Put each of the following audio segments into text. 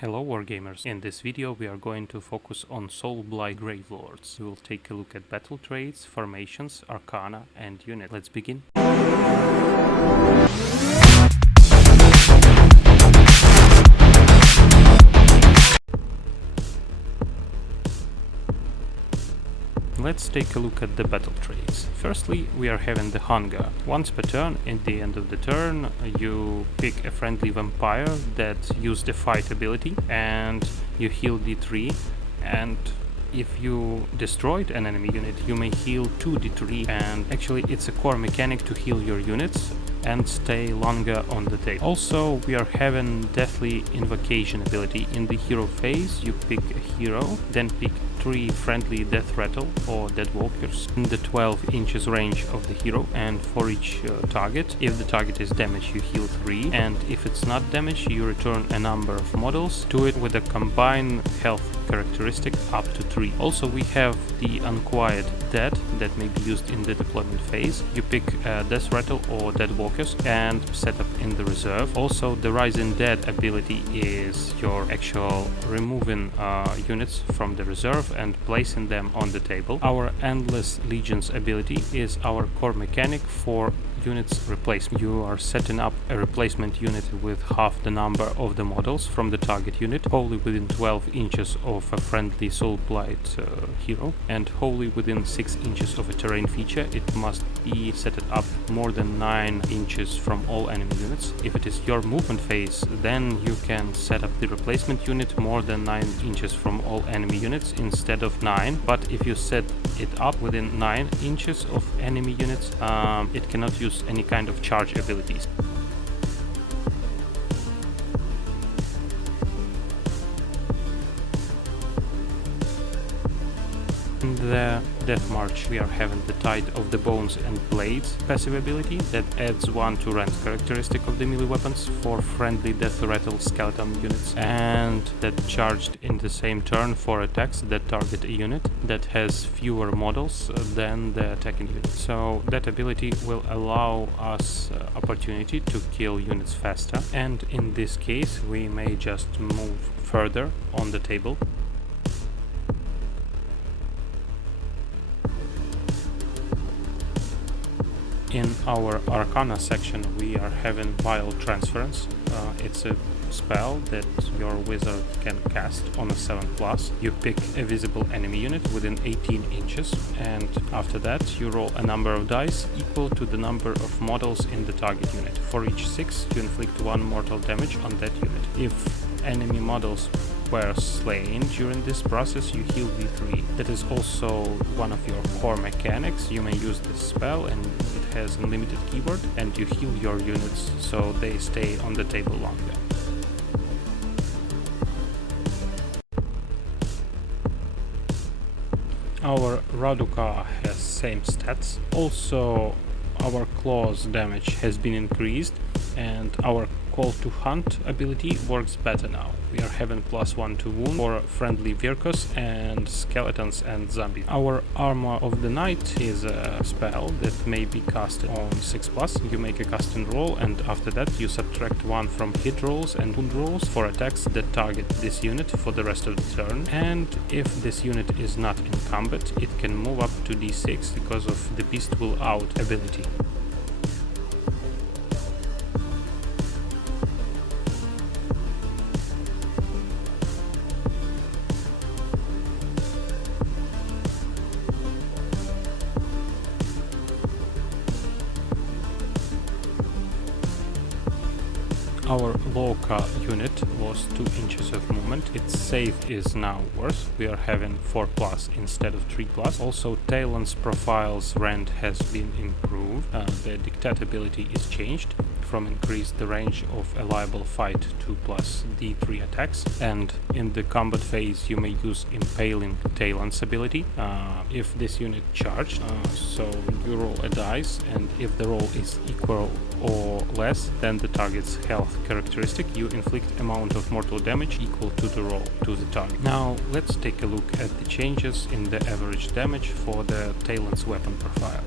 Hello Wargamers, in this video we are going to focus on Soulblight Gravelords. We will take a look at battle traits, formations, arcana and unit. Let's begin. Let's take a look at the battle traits. Firstly, we are having the hunger. Once per turn, at the end of the turn, you pick a friendly vampire that used a fight ability and you heal D3, and if you destroyed an enemy unit, you may heal 2 D3, and actually it's a core mechanic to heal your units and stay longer on the table. Also, we are having Deathly Invocation ability. In the hero phase, you pick a hero, then pick 3 friendly death rattle or dead walkers in the 12 inches range of the hero, and for each target, if the target is damaged, you heal 3, and if it's not damaged, you return a number of models to it with a combined health characteristic up to 3. Also, we have the Unquiet Dead that may be used in the deployment phase. You pick death rattle or dead walkers and set up in the reserve. Also, the Rising Dead ability is your actual removing units from the reserve and placing them on the table. Our Endless Legions ability is our core mechanic for units replacement. You are setting up a replacement unit with half the number of the models from the target unit, wholly within 12 inches of a friendly Soulblight hero, and wholly within 6 inches of a terrain feature. It must be set up more than 9 inches from all enemy units. If it is your movement phase, then you can set up the replacement unit more than 9 inches from all enemy units instead of 9, but if you set it up within 9 inches of enemy units, it cannot use any kind of charge abilities. In the Death March, we are having the Tide of the Bones and Blades passive ability that adds 1 to rank characteristic of the melee weapons for friendly death rattle skeleton units, and that charged in the same turn for attacks that target a unit that has fewer models than the attacking unit. So that ability will allow us opportunity to kill units faster, and in this case we may just move further on the table. In our Arcana section, we are having Vile Transference. It's a spell that your wizard can cast on a 7+. You pick a visible enemy unit within 18 inches, and after that you roll a number of dice equal to the number of models in the target unit. For each 6, you inflict 1 mortal damage on that unit. If enemy models were slain during this process, you heal D3. That is also one of your core mechanics. You may use this spell, and it has unlimited keyword, and you heal your units so they stay on the table longer. Our Raduka has same stats. Also, our claws damage has been increased, and our Call to Hunt ability works better now. We are having +1 to wound for friendly Virkos and skeletons and zombies. Our Armor of the Night is a spell that may be casted on 6+. You make a casting roll, and after that you subtract 1 from hit rolls and wound rolls for attacks that target this unit for the rest of the turn. And if this unit is not in combat, it can move up to D6 because of the Beast Will Out ability. Our Loka unit lost 2 inches of movement. Its save is now worse. We are having 4+ instead of 3+. Also, Talon's profile's rend has been improved. The Dictate ability is changed from increase the range of a liable fight to +D3 attacks, and in the combat phase you may use Impaling Talon's ability if this unit charged. So you roll a dice, and if the roll is equal or less than the target's health characteristic, you inflict amount of mortal damage equal to the roll to the target. Now let's take a look at the changes in the average damage for the Talon's weapon profile.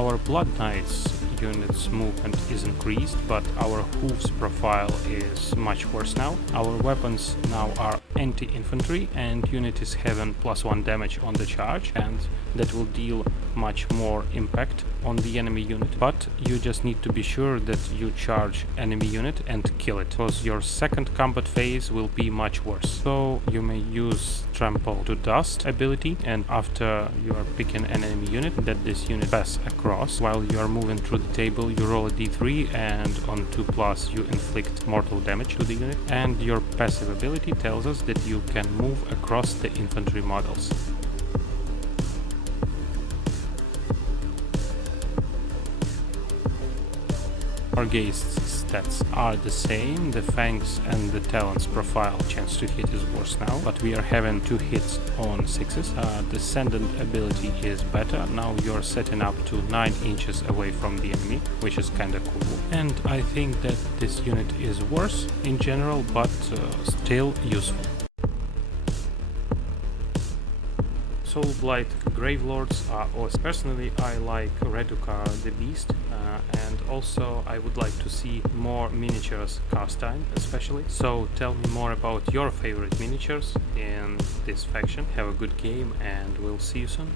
Our Blood Knights unit's movement is increased, but our hooves profile is much worse now. Our weapons now are anti-infantry, and unit is having +1 damage on the charge, and that will deal much more impact on the enemy unit. But you just need to be sure that you charge enemy unit and kill it, because your second combat phase will be much worse. So you may use Trample to Dust ability, and after you are picking an enemy unit, that this unit pass across. While you are moving through the table, you roll a d3, and on 2+ you inflict mortal damage to the unit. And your passive ability tells us that you can move across the infantry models. Our Geist's stats are the same. The Fangs and the Talons profile chance to hit is worse now, but we are having 2 hits on 6s. Descendant ability is better. Now you're setting up to 9 inches away from the enemy, which is kinda cool. And I think that this unit is worse in general, but still useful. Soulblight Gravelords are awesome. Personally, I like Redukar the Beast, and also I would like to see more miniatures cast time, especially. So tell me more about your favorite miniatures in this faction. Have a good game, and we'll see you soon.